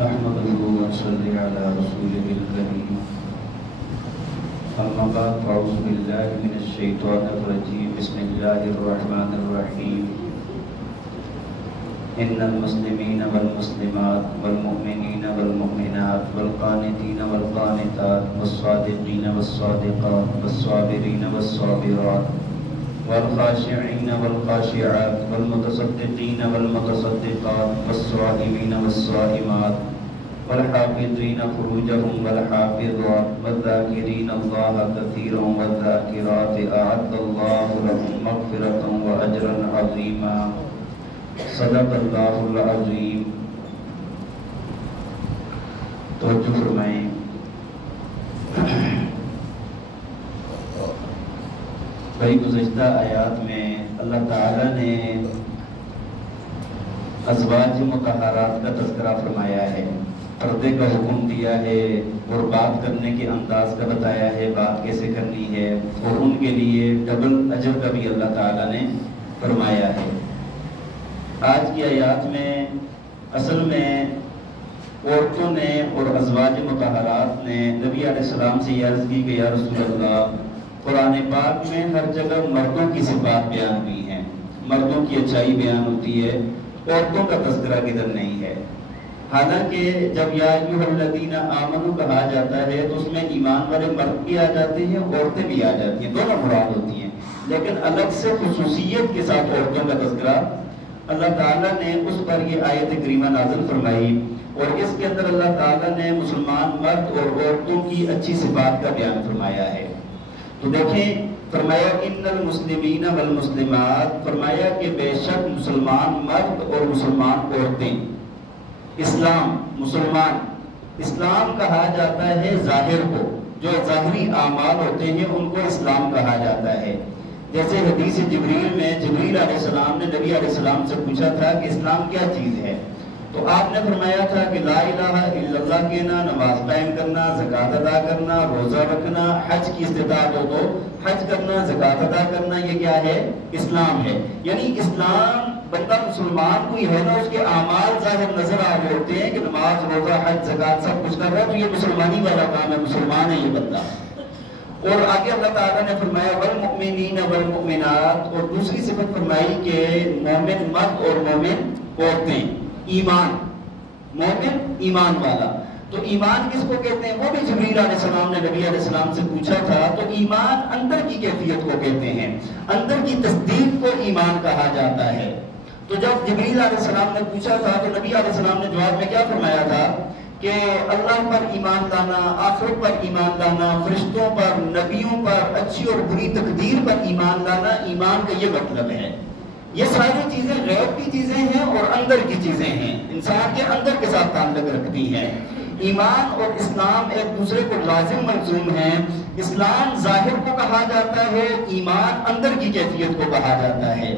نحمده ونصلي على رسوله الكريم أما بعد فأعوذ بالله من الشيطان الرجيم بسم الله الرحمن الرحيم إن المسلمين والمسلمات والمؤمنين والمؤمنات والقانتين والقانتات والصادقين والصادقات والصابرين والصابرات والخاشعين والخاشعات والمتصدقين والمتصدقات والصائمين والصائمات والحافظين فروجهم والحافظات والذاكرين الله كثيرا والذاكرات أعد الله لهم مغفرة وأجرا عظيما صدق اللہ العظیم. توجہ فرمائیں. بھائی گزشتہ آیات میں اللہ تعالیٰ نے ازواج مطہرات کا تذکرہ فرمایا ہے، پردے کا حکم دیا ہے اور بات کرنے کے انداز کا بتایا ہے، بات کیسے کرنی ہے، اور ان کے لیے ڈبل اجر کا بھی اللہ تعالیٰ نے فرمایا ہے. آج کی آیات میں اصل میں عورتوں نے اور ازواج مطہرات نے نبی علیہ السلام سے یہ عرض کی کہ یا رسول اللہ، قرآن پاک میں ہر جگہ مردوں کی صفات بیان ہوئی ہیں، مردوں کی اچھائی بیان ہوتی ہے، عورتوں کا تذکرہ کدھر نہیں ہے. حالانکہ جب یا ایھا الذین آمنوا کہا جاتا ہے تو اس میں ایمان والے مرد بھی آ جاتے ہیں، عورتیں بھی آ جاتی ہیں، دونوں مراد ہوتی ہیں، لیکن الگ سے خصوصیت کے ساتھ عورتوں کا تذکرہ اللہ تعالیٰ نے اس پر یہ آیت کریمہ نازل فرمائی، اور اس کے اندر اللہ تعالیٰ نے مسلمان مرد اور عورتوں کی اچھی صفات کا بیان فرمایا ہے. تو دیکھیں، فرمایا ان المسلمین والمسلمات، فرمایا کہ بے شک مسلمان مرد اور مسلمان عورتیں. اسلام، مسلمان، اسلام کہا جاتا ہے ظاہر کو، جو ظاہری اعمال ہوتے ہیں ان کو اسلام کہا جاتا ہے. جیسے حدیث جبریل میں جبریل علیہ السلام نے نبی علیہ السلام سے پوچھا تھا کہ اسلام کیا چیز ہے، تو آپ نے فرمایا تھا کہ لا الہ الا اللہ کہنا، نماز قائم کرنا، زکوٰۃ ادا کرنا، روزہ رکھنا، حج کی استطاعت ہو تو حج کرنا، زکوٰۃ ادا کرنا، یہ کیا ہے؟ اسلام ہے. یعنی اسلام، بندہ مسلمان کوئی ہے نا، اس کے اعمال ظاہر نظر آ رہے ہوتے ہیں کہ نماز، روزہ، حج، زکوٰۃ سب کچھ کر رہا ہے، تو یہ مسلمانی والا کام ہے، مسلمان ہے یہ بندہ. اور آگے اللہ تعالیٰ نے فرمایا والمؤمنین والمؤمنات، اور دوسری صفت فرمائی کہ مومن مرد اور مومن عورتیں. ایمان، مومن ایمان والا. تو ایمان کس کو کہتے ہیں؟ وہ بھی جبریل علیہ السلام نے نبی علیہ السلام سے پوچھا تھا. تو ایمان اندر کی کیفیت کو کہتے ہیں، اندر کی تصدیق کو ایمان کہا جاتا ہے. تو جب جبریل علیہ السلام نے پوچھا تھا تو نبی علیہ السلام نے جواب میں کیا فرمایا تھا کہ اللہ پر ایمان لانا، آخرت پر ایمان لانا، فرشتوں پر، نبیوں پر، اچھی اور بری تقدیر پر ایمان لانا، ایمان کا یہ مطلب ہے. یہ ساری چیزیں غیب کی چیزیں ہیں اور اندر کی چیزیں ہیں، انسان کے اندر کے ساتھ تعلق رکھتی ہیں. ایمان اور اسلام ایک دوسرے کو لازم ملزوم ہیں. اسلام ظاہر کو کہا جاتا ہے، ایمان اندر کی کیفیت کو کہا جاتا ہے.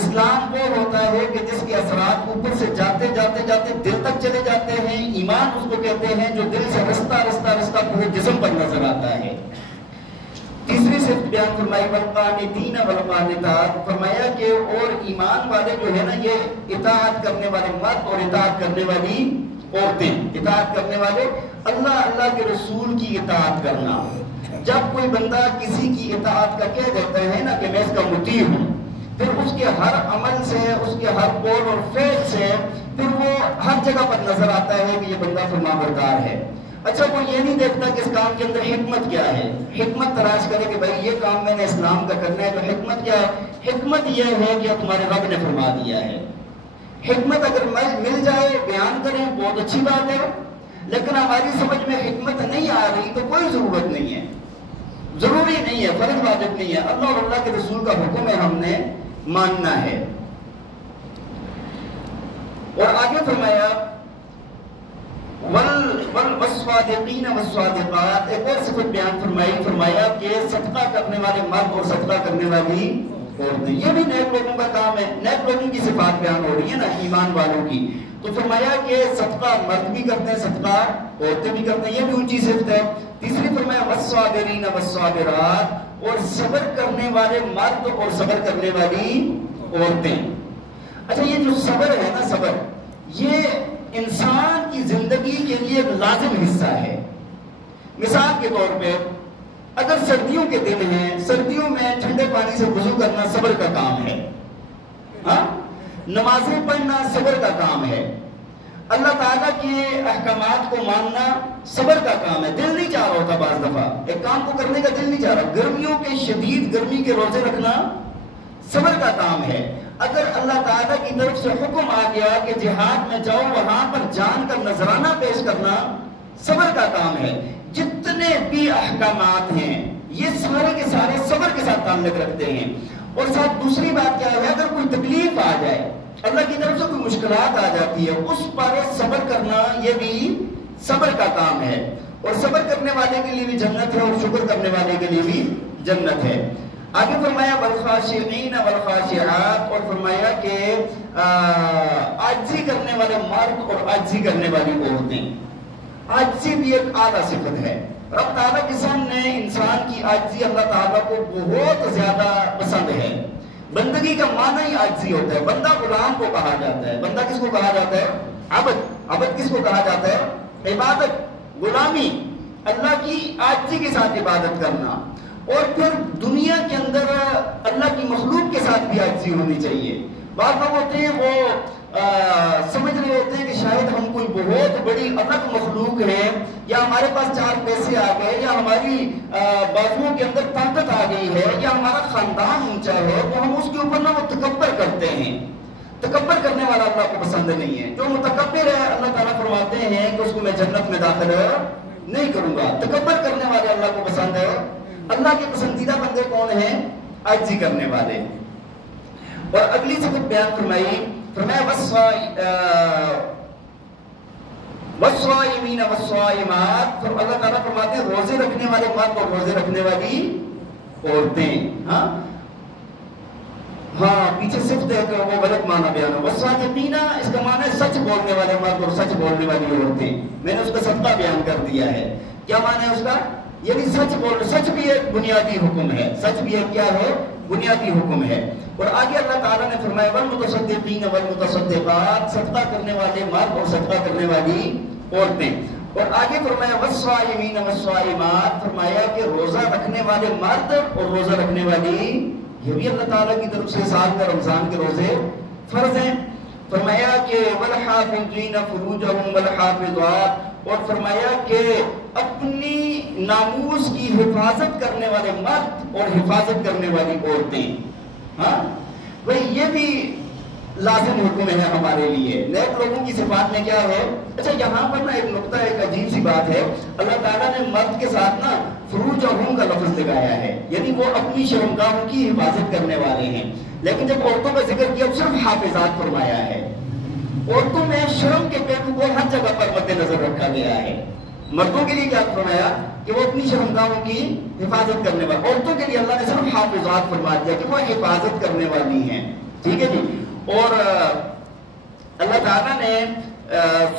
اسلام وہ ہوتا ہے کہ جس کے اثرات اوپر سے جاتے جاتے جاتے دل تک چلے جاتے ہیں. ایمان اس کو کہتے ہیں جو دل سے رستہ رستہ رستہ پورے جسم پر نظر آتا ہے. تیسری صفت بیان فرمائی والقانتین والقانتات، فرمایا کہ اور ایمان والے جو ہے نا، یہ اطاعت کرنے والے مرد اور اطاعت کرنے والی عورتیں. اطاعت کرنے والے، اللہ کے رسول کی اطاعت کرنا. جب کوئی بندہ کسی کی اطاعت کا کہہ دیتا ہے نا کہ میں اس کا مطیع ہوں، پھر اس کے ہر عمل سے، اس کے ہر قول اور فعل سے پھر وہ ہر جگہ پر نظر آتا ہے کہ یہ بندہ فرمانبردار ہے. اچھا، وہ یہ نہیں دیکھتا کہ اس کام کے اندر حکمت کیا ہے. حکمت تلاش کرے کہ بھائی یہ کام میں نے اسلام کا کرنا ہے، تو حکمت کیا ہے؟ حکمت یہ ہے کہ تمہارے رب نے فرما دیا ہے. حکمت اگر مل جائے، بیان کریں، بہت اچھی بات ہے، لیکن ہماری سمجھ میں حکمت نہیں آ رہی تو کوئی ضرورت نہیں ہے، ضروری نہیں ہے، فرض واجب نہیں ہے. اللہ اور اللہ کے رسول کا حکم ہے، ہم نے ماننا ہے. اور آگے فرمایا والصادقین والصادقات، ایک اور صفت بیان فرمایا کہ صدقہ کرنے والے مرد اور صدقہ کرنے والی عورتیں. یہ بھی نیک لوگوں کا کام ہے، نیک لوگوں کی صفات بیان ہو رہی ہے نا، ایمان والوں کی. تو فرمایا کہ صدقہ مرد بھی کرتے ہیں، صدقہ عورتیں بھی کرتے ہیں، یہ بھی اونچی صفت ہے. تیسری فرمایا والصابرین والصابرات، اور صبر کرنے والے مرد اور صبر کرنے والی عورتیں. اچھا، یہ جو صبر ہے نا، صبر یہ انسان کی زندگی کے لیے ایک لازم حصہ ہے۔ مثال کے طور پہ اگر سردیوں کے دن ہیں، سردیوں میں ٹھنڈے پانی سے وضو کرنا صبر کا کام ہے، ہاں، نمازیں پڑھنا صبر کا کام ہے، اللہ تعالیٰ کے احکامات کو ماننا صبر کا کام ہے۔ دل نہیں چاہ رہا ہوتا بعض دفعہ، ایک کام کو کرنے کا دل نہیں چاہ رہا، گرمیوں کے شدید گرمی کے روزے رکھنا صبر کا کام ہے۔ اگر اللہ تعالیٰ کی طرف سے حکم آ گیا کہ جہاد میں جاؤ، وہاں پر جان کا نذرانہ پیش کرنا صبر کا کام ہے۔ جتنے بھی احکامات ہیں یہ سارے کے سارے صبر کے ساتھ تعلق رکھتے ہیں۔ اور ساتھ دوسری بات کیا ہے، اگر کوئی تکلیف آ جائے، اللہ کی طرف سے کوئی مشکلات آ جاتی ہے، اس پر صبر کرنا یہ بھی صبر کا کام ہے۔ اور صبر کرنے والے کے لیے بھی جنت ہے، اور شکر کرنے والے کے لیے بھی جنت ہے۔ آگے فرمایا والخاشعین والخاشعات، اور فرمایا کہ عاجزی کرنے والے مرد اور عاجزی کرنے والی عورتیں۔ عاجزی بھی ایک اعلیٰ صفت ہے۔ رب تعالیٰ کے سامنے انسان کی عاجزی اللہ تعالیٰ کو بہت زیادہ پسند ہے۔ بندگی کا معنی ہی عاجزی ہوتا ہے۔ بندہ غلام کو کہا جاتا ہے۔ بندہ کس کو کہا جاتا ہے؟ عبد۔ عبد کس کو کہا جاتا ہے؟ عبادت، غلامی، اللہ کی عاجزی کے ساتھ عبادت کرنا۔ اور پھر دنیا کے اندر اللہ کی مخلوق کے ساتھ بھی عاجزی ہونی چاہیے۔ بعض لوگ ہوتے ہیں وہ سمجھ رہے ہوتے ہیں کہ شاید ہم کوئی بہت بڑی اللہ کی مخلوق ہے، یا ہمارے پاس 4 پیسے آ گئے، یا ہماری بازوؤں کے اندر طاقت آ گئی ہے، یا ہمارا خاندان اونچا ہے، تو ہم اس کے اوپر نہ وہ تکبر کرتے ہیں۔ تکبر کرنے والا اللہ کو پسند نہیں ہے۔ جو متکبر ہے اللہ تعالیٰ فرماتے ہیں کہ اس کو میں جنت میں داخل نہیں کروں گا۔ تکبر کرنے والے اللہ کو پسند ہے۔ اللہ کے پسندیدہ بندے کون ہیں؟ عاجزی کرنے والے۔ اور اگلی صفت بیان فرمائی، فرمایا والصائمین والصائمات، اللہ تعالیٰ فرماتے ہیں روزے رکھنے والے مرد اور روزے رکھنے والی عورتیں۔ ہاں پیچھے صفت ہے کہ وہ غلط معنی بیان ہو۔ والصادقین اس کا معنی ہے سچ بولنے والے مرد اور سچ بولنے والی عورتیں۔ میں نے اس کا صدقہ بیان کر دیا ہے۔ کیا معنی ہے اس کا؟ یعنی سچ بول، سچ بھی ایک بنیادی حکم ہے۔ سچ بھی ایک کیا ہے؟ بنیادی حکم ہے۔ اور آگے اللہ تعالیٰ نے فرمایا والمتصدقین والمتصدقات، صدقہ کرنے والے مرد اور صدقہ کرنے والی عورتیں۔ اور آگے فرمایا والصائمین والصائمات، فرمایا کہ روزہ رکھنے والے مرد اور روزہ رکھنے والی، یہ بھی اللہ تعالیٰ کی طرف سے سال کا رمضان کے روزے فرض ہیں۔ فرمایا کہ والحافظین فروجہم والحافظات، اور فرمایا کہ اپنی ناموس کی حفاظت کرنے والے مرد اور حفاظت کرنے والی عورتیں۔ ہاں بھئی یہ بھی لازم حکم ہے ہمارے لیے۔ نیک لوگوں کی صفات میں کیا ہے؟ اچھا یہاں پر نا ایک نقطہ، ایک عجیب سی بات ہے، اللہ تعالیٰ نے مرد کے ساتھ نا فروجہم کا لفظ لگایا ہے، یعنی وہ اپنی شرمگاہوں کی حفاظت کرنے والے ہیں۔ لیکن جب عورتوں کا ذکر کیا صرف حافظات فرمایا ہے۔ عورتوں میں شرم کے پہلو کو ہر جگہ پر مد نظر رکھا گیا ہے۔ مردوں کے لیے کیا فرمایا کہ وہ اپنی شرمگاہوں کی حفاظت کرنے والی، عورتوں کے لیے اللہ نے صرف حافظات فرما دیا کہ وہ حفاظت کرنے والی ہیں۔ ٹھیک ہے جی۔ اور اللہ تعالیٰ نے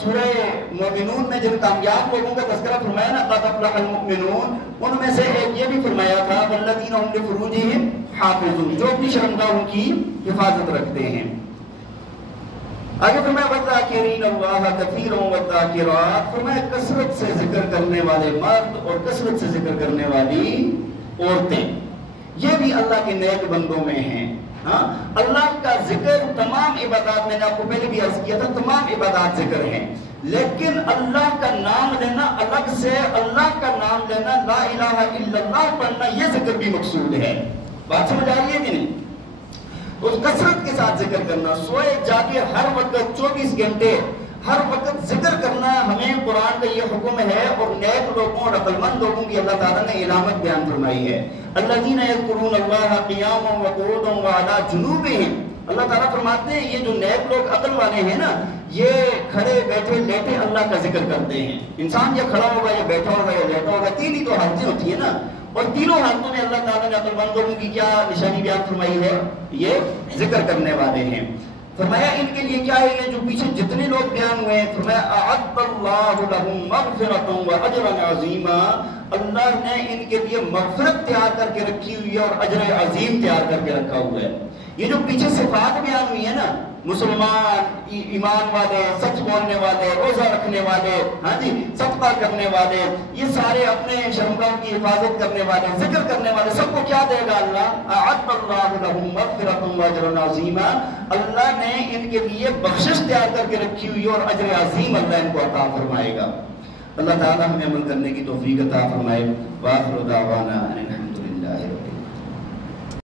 سورہ مومنون میں جن کامیاب لوگوں کا تذکرہ فرمایا نا، قد افلح المؤمنون، ان میں سے ایک یہ بھی فرمایا تھا والذین هم لفروجہم حافظون، جو اپنی شرمگاہوں کی حفاظت رکھتے ہیں۔ آگے فرمایا والذاکرین اللہ کثیرا والذاکرات، فرمایا کثرت سے ذکر کرنے والے مرد اور کثرت سے ذکر کرنے والی عورتیں، یہ بھی اللہ کے نیک بندوں میں ہیں۔ ہاں اللہ کا ذکر تمام عبادات، میں نے آپ کو پہلے بھی عرض کیا تھا تمام عبادات ذکر ہیں، لیکن اللہ کا نام لینا الگ سے، اللہ کا نام لینا لا الہ الا اللہ پڑھنا یہ ذکر بھی مقصود ہے۔ بات سمجھ آ رہی ہے کہ نہیں؟ تو کثرت کے ساتھ ذکر کرنا، سوئے جاگے ہر وقت 24 گھنٹے ہر وقت ذکر کرنا، ہمیں قرآن کا یہ حکم ہے۔ اور نیک لوگوں اور عقل مند لوگوں کی اللہ تعالیٰ نے علامت بیان فرمائی ہے، الذین یذکرون اللہ قیاما وقعودا وعلی جنوبہم، اللہ تعالیٰ فرماتے ہیں یہ جو نیک لوگ عقل والے ہیں نا، یہ کھڑے بیٹھے لیٹے اللہ کا ذکر کرتے ہیں۔ انسان یا کھڑا ہوگا یا بیٹھا ہوگا یا لیٹا ہوگا، تین ہی تو حالتیں ہوتی ہیں نا، اور تینوں حالتوں میں اللہ تعالیٰ نے عقل مند لوگوں کی کیا نشانی بیان فرمائی ہے؟ یہ ذکر کرنے والے ہیں۔ فرمایا ان کے لیے کیا ہے؟ یہ جو پیچھے جتنے لوگ بیان ہوئے ہیں، فرمایا اعد اللہ لهم مغفرۃ واجرا عظیما، اللہ نے ان کے لیے مغفرت تیار کر کے رکھی ہوئی ہے اور اجر عظیم تیار کر کے رکھا ہوا ہے۔ یہ جو پیچھے صفات بیان ہوئی ہے نا، مسلمان ایمان والے، سچ بولنے والے، روزہ رکھنے والے، ہاں جی صدقہ کرنے والے، یہ سارے اپنے شرمگاہ کی حفاظت کرنے والے، ذکر کرنے والے، سب کو کیا دے گا اللہ؟ اعد اللہ لهم مغفرۃ واجرا عظیما، اللہ نے ان کے لیے بخشش تیار کر کے رکھی ہوئی اور اجر عظیم اللہ ان کو عطا فرمائے گا۔ اللہ تعالیٰ ہمیں عمل کرنے کی توفیق عطا فرمائے۔ وآخر دعوانا ان الحمد للہ رب العالمین۔